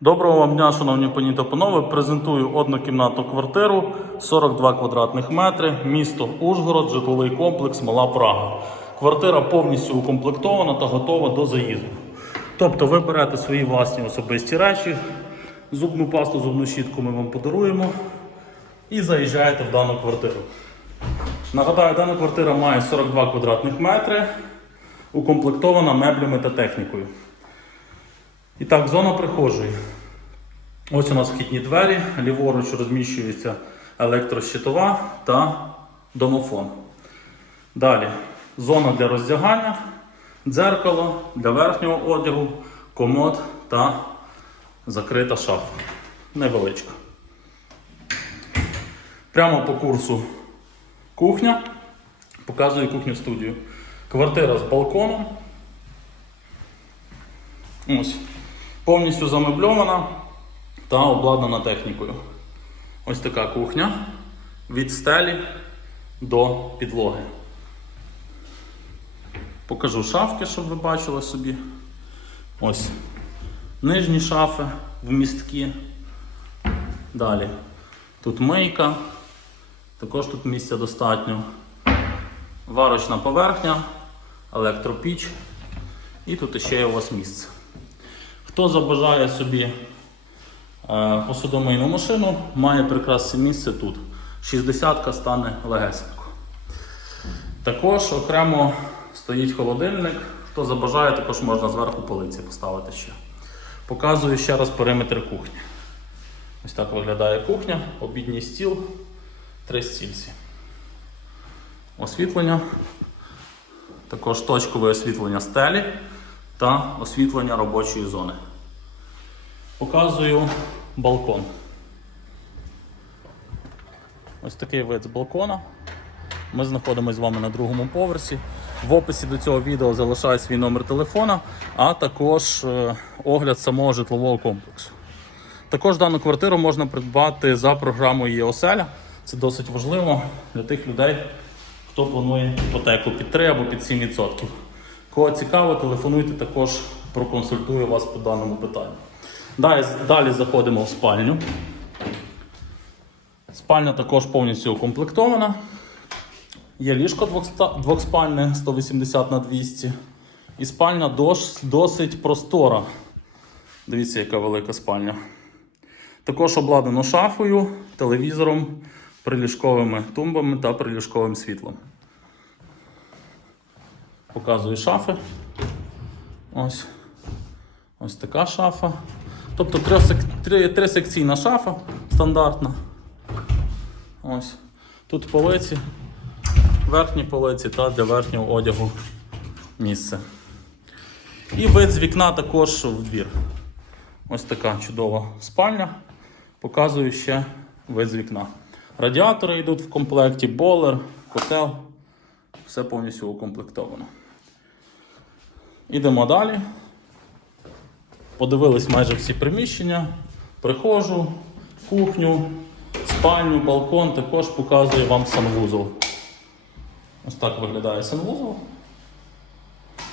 Доброго вам дня, шановні пані та панове. Презентую однокімнатну квартиру 42 квадратних метри, місто Ужгород, житловий комплекс Мала Прага. Квартира повністю укомплектована та готова до заїзду. Тобто ви берете свої власні особисті речі, зубну пасту, зубну щітку ми вам подаруємо і заїжджаєте в дану квартиру. Нагадаю, дана квартира має 42 квадратних метри, укомплектована меблями та технікою. І так, зона прихожої. Ось у нас вхідні двері, ліворуч розміщується електрощитова та домофон. Далі зона для роздягання, дзеркало для верхнього одягу, комод та закрита шафа. Невеличка. Прямо по курсу кухня. Показую кухню студію. Квартира з балконом. Ось. Повністю замебльована та обладнана технікою. Ось така кухня від стелі до підлоги. Покажу шафки, щоб ви бачили собі. Ось нижні шафи вмістки. Далі. Тут мийка. Також тут місця достатньо. Варочна поверхня, електропіч. І тут ще є у вас місце. Хто забажає собі е, посудомийну машину, має прекрасне місце тут. 60-ка стане легесенько. Також окремо стоїть холодильник. Хто забажає, також можна зверху полиці поставити ще. Показую ще раз периметр кухні. Ось так виглядає кухня, обідній стіл, три стільці. Освітлення. Також точкове освітлення стелі та освітлення робочої зони. Показую балкон. Ось такий вид з балкона. Ми знаходимося з вами на другому поверсі. В описі до цього відео залишаю свій номер телефона, а також е, огляд самого житлового комплексу. Також дану квартиру можна придбати за програмою ЄОСЕЛЯ. Це досить важливо для тих людей, хто планує іпотеку під 3 або під 7%. Кого цікаво, телефонуйте також проконсультую вас по даному питанню. Далі, далі заходимо в спальню. Спальня також повністю укомплектована. Є ліжко двохспальне 180 на 200. І спальня дос- досить простора. Дивіться, яка велика спальня. Також обладнано шафою, телевізором, приліжковими тумбами та приліжковим світлом. Показую шафи. Ось. Ось така шафа. Тобто трисекційна шафа стандартна. Ось. Тут полиці, верхні полиці та для верхнього одягу місце. І вид з вікна також в двір. Ось така чудова спальня. Показую ще вид з вікна. Радіатори йдуть в комплекті, болер, котел. Все повністю укомплектовано. Ідемо далі. Подивились майже всі приміщення. Прихожу, кухню, спальню, балкон. Також показую вам санвузол. Ось так виглядає санвузол.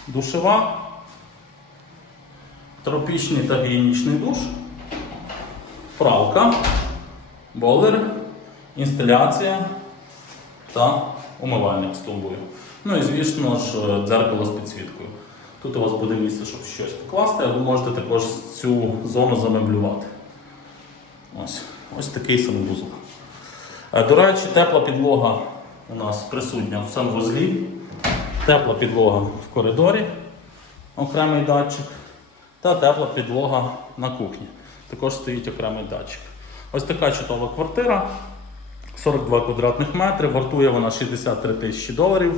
Душева, тропічний та гігієнічний душ, правка, болер, інсталяція та умивальник з тумбою. Ну і звісно ж е, дзеркало з підсвіткою. Тут у вас буде місце, щоб щось покласти, а ви можете також цю зону замеблювати. Ось, ось такий санвузол. Е, До речі, тепла підлога у нас присутня в санвузлі, тепла підлога в коридорі, окремий датчик, та тепла підлога на кухні. Також стоїть окремий датчик. Ось така чудова квартира. 42 квадратних метри, вартує вона 63 тисячі доларів.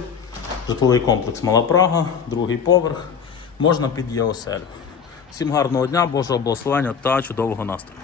Житловий комплекс Мала Прага, другий поверх. Можна під ЄОСЕЛь. Всім гарного дня, Божого благословення та чудового настрою.